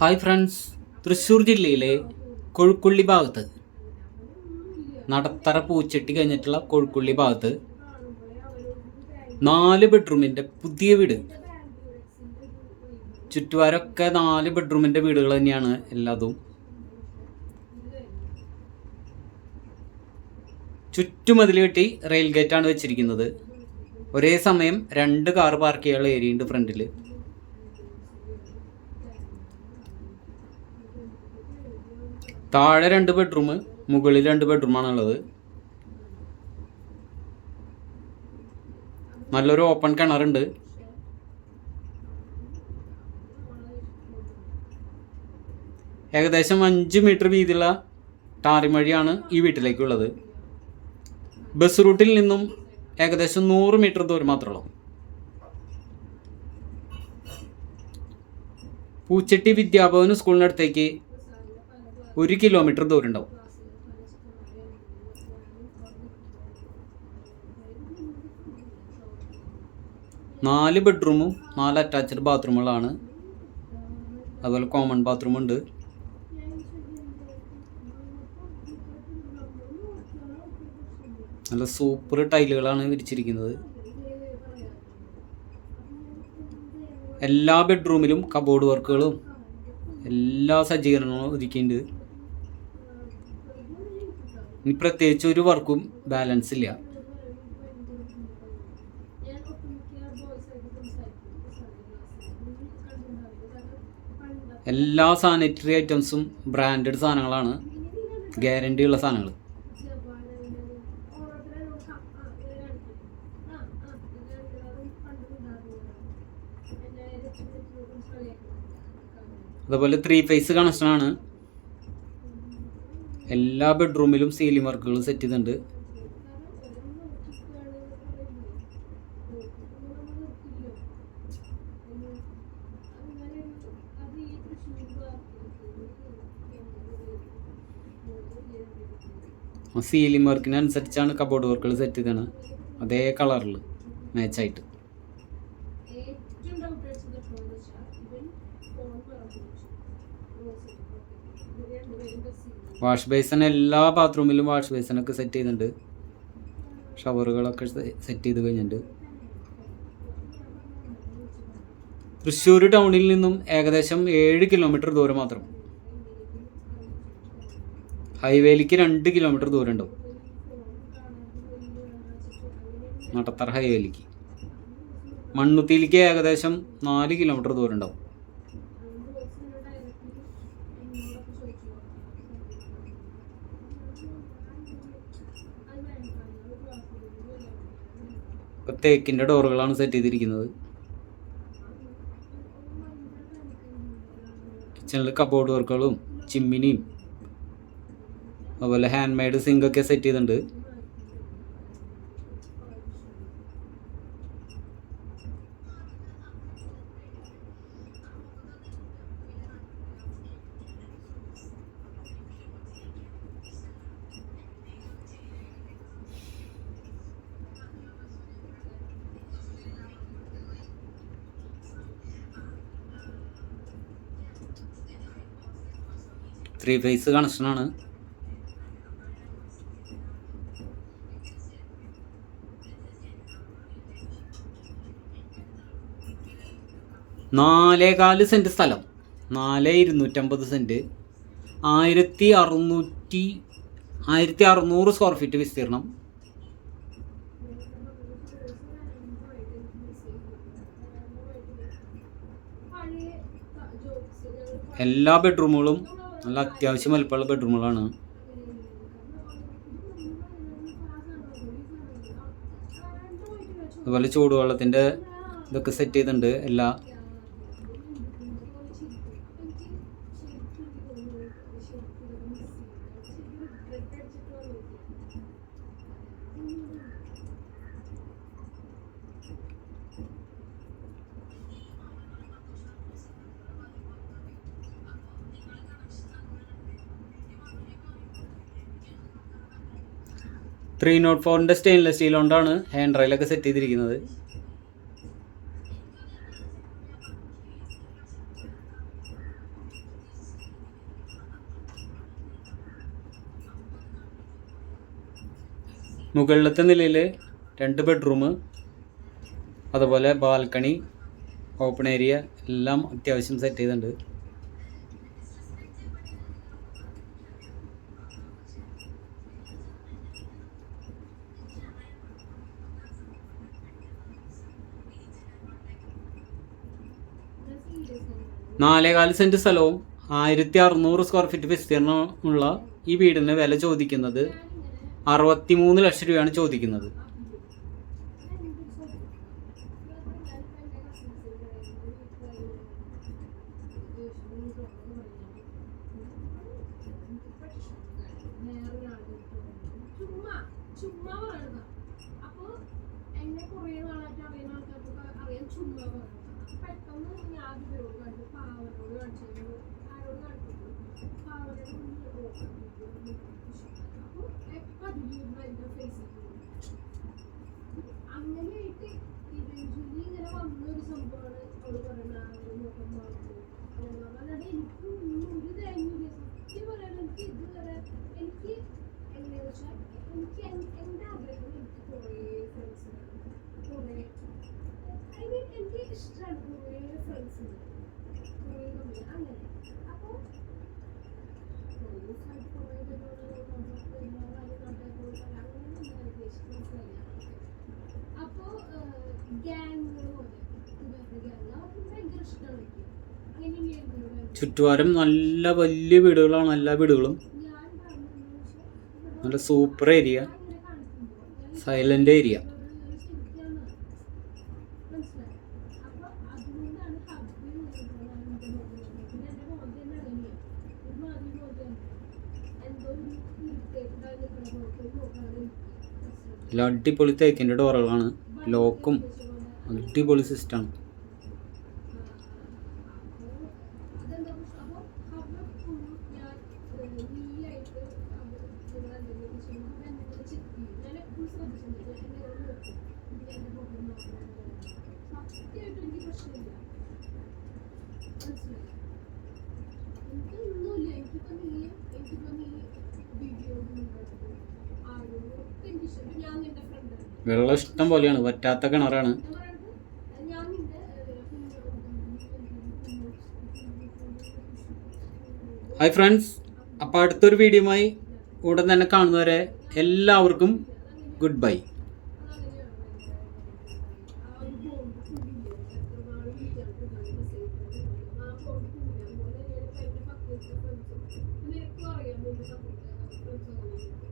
Hi friends Thrissur ജില്ലയിലെ കൊഴുക്കുള്ളി ഭാഗത്ത് നടത്തറ പൂച്ചട്ടി കഴിഞ്ഞിട്ടുള്ള കൊഴുക്കുള്ളി ഭാഗത്ത് നാല് ബെഡ്റൂമിന്റെ പുതിയ വീട്. ചുറ്റുപാരൊക്കെ നാല് ബെഡ്റൂമിന്റെ വീടുകൾ തന്നെയാണ് എല്ലാതും. ചുറ്റുമതിൽ കെട്ടി റെയിൽ ഗേറ്റാണ് വെച്ചിരിക്കുന്നത്. ഒരേ സമയം രണ്ട് കാർ പാർക്ക് ചെയ്യാനുള്ള ഏരിയ ഉണ്ട് ഫ്രണ്ടിൽ താഴെ രണ്ട് ബെഡ്റൂം മുകളിൽ രണ്ട് ബെഡ്റൂമാണ് ഉള്ളത് നല്ലൊരു ഓപ്പൺ കിണറുണ്ട് ഏകദേശം അഞ്ച് മീറ്റർ വീതിയുള്ള ടാറിമഴിയാണ് ഈ വീട്ടിലേക്കുള്ളത്. ബസ് റൂട്ടിൽ നിന്നും ഏകദേശം നൂറ് മീറ്റർ ദൂരം മാത്രമുള്ളൂ പൂച്ചട്ടി വിദ്യാഭവന് സ്കൂളിനടുത്തേക്ക് ഒരു കിലോമീറ്റർ ദൂരം ഉണ്ടാവും നാല് ബെഡ്റൂമും നാല് അറ്റാച്ച്ഡ് ബാത്റൂമുകളാണ് അതുപോലെ കോമൺ ബാത്റൂം ഉണ്ട്. നല്ല സൂപ്പർ ടൈലുകളാണ് വിരിച്ചിരിക്കുന്നത്. എല്ലാ ബെഡ്റൂമിലും കബോർഡ് വർക്കുകളും എല്ലാ സജ്ജീകരണങ്ങളും ഒരുക്കിയിട്ടുണ്ട് ഇനി പ്രത്യേകിച്ച് ഒരു വർക്കും ബാലൻസ് ഇല്ല. എല്ലാ സാനിറ്ററി ഐറ്റംസും ബ്രാൻഡഡ് സാധനങ്ങളാണ്. ഗ്യാരണ്ടി ഉള്ള സാധനങ്ങൾ അതുപോലെ ത്രീ ഫേസ് കണക്ഷനാണ് എല്ലാ ബെഡ്റൂമിലും സീലിംഗ് വർക്കുകൾ സെറ്റ് ചെയ്തിട്ടുണ്ട്. സീലിംഗ് വർക്കിനനുസരിച്ചാണ് കബോർഡ് വർക്കുകൾ സെറ്റ് ചെയ്തത് അതേ കളറിൽ മാച്ചായിട്ട് വാഷ് ബേസിൻ എല്ലാ ബാത്റൂമിലും വാഷ് ബേസിനൊക്കെ സെറ്റ് ചെയ്തിട്ടുണ്ട്. ഷവറുകളൊക്കെ സെറ്റ് ചെയ്ത് കഴിഞ്ഞിട്ടുണ്ട്. തൃശ്ശൂർ ടൗണിൽ നിന്നും ഏകദേശം ഏഴ് കിലോമീറ്റർ ദൂരം മാത്രം. ഹൈവേയിലേക്ക് രണ്ട് കിലോമീറ്റർ ദൂരം ഉണ്ടാവും. നടത്തറ ഹൈവേയിലേക്ക്. മണ്ണുത്തിയിലേക്ക് ഏകദേശം നാല് കിലോമീറ്റർ ദൂരം ഉണ്ടാവും. ഇപ്പൊ തേക്കിന്റെ ഡോറുകളാണ് സെറ്റ് ചെയ്തിരിക്കുന്നത്. കിച്ചണിൽ കബോർഡ് വർക്കുകളും ചിമ്മിനിയും അതുപോലെ ഹാൻഡ് മെയ്ഡ് സിങ്കൊക്കെ സെറ്റ് ചെയ്തിട്ടുണ്ട്. ത്രീ ഫേസ് കണക്ഷനാണ് നാലേകാൽ സെന്റ് സ്ഥലം. നാല് ഇരുന്നൂറ്റമ്പത് സെന്റ് ആയിരത്തി അറുന്നൂറ്റി ആയിരത്തി അറുന്നൂറ് സ്ക്വയർ ഫീറ്റ് വിസ്തീർണം. എല്ലാ ബെഡ്റൂമുകളും നല്ല അത്യാവശ്യം വലിപ്പമുള്ള ബെഡ്റൂമുകളാണ് അതുപോലെ ചൂടുവെള്ളത്തിന്റെ ഇതൊക്കെ സെറ്റ് ചെയ്തിട്ടുണ്ട്. എല്ലാ ത്രീ നോട്ട് ഫോറിന്റെ സ്റ്റെയിൻലെസ് സ്റ്റീൽ കൊണ്ടാണ് ഹാൻഡ് റൈലൊക്കെ സെറ്റ് ചെയ്തിരിക്കുന്നത്. മുകളിലത്തെ നിലയിൽ രണ്ട് ബെഡ്റൂം അതുപോലെ ബാൽക്കണി ഓപ്പൺ ഏരിയ എല്ലാം അത്യാവശ്യം സെറ്റ് ചെയ്തിട്ടുണ്ട്. നാലേകാൽ സെന്റ് സ്ഥലവും ആയിരത്തി അറുന്നൂറ് സ്ക്വയർ ഫീറ്റ് വിസ്തീർണമുള്ള ഈ വീടിന് വില ചോദിക്കുന്നത് അറുപത്തി മൂന്ന് ലക്ഷം രൂപയാണ് ചോദിക്കുന്നത്. ചുമ്മാ ചുമ്മാ പറയണതാ അപ്പൊ എന്നെ കുറേ നാളായിട്ട് അറിയുന്ന ആൾക്കാർക്കൊക്കെ അറിയാൻ ചുമ്മാ പറയണതാ പെട്ടെന്ന് ഞാൻ ഇവരോട് കാണിച്ചു പാവനോട് കാണിച്ചു ആരോട് കാണിച്ചു പാവനോട് മുന്നിൽ അപ്പൊ എപ്പോ അതിലിരുന്ന് എന്റെ ഫേസിൽ അങ്ങനെയായിട്ട് ഇവഞ്ച്വലി ഇങ്ങനെ വന്നൊരു സംഭവമാണ് അവള് പറയുന്ന ആ ഒരു മുഖം മാറുന്നു അങ്ങനെ പറഞ്ഞാൽ എനിക്ക് ഒന്നും ഒരു തേങ്ങയില്ല സത്യം പറയാൻ എനിക്ക് ഇതുവരെ എനിക്ക് എങ്ങനെയാന്ന് വെച്ചാൽ എനിക്ക് ചുറ്റുപാടും നല്ല വലിയ വീടുകളാണ് എല്ലാ വീടുകളും. നല്ല സൂപ്പർ ഏരിയ സൈലന്റ് ഏരിയ അടിപൊളി തേക്കിന്റെ ഡോറുകളാണ് ലോക്കും അടിപൊളി സിസ്റ്റമാണ് വെള്ളം ഇഷ്ടം പോലെയാണ് വറ്റാത്ത കിണറാണ്. ഹായ് ഫ്രണ്ട്സ് അപ്പോൾ അടുത്തൊരു വീഡിയോയുമായി ഉടൻ തന്നെ കാണുന്നവരെ എല്ലാവർക്കും goodbye.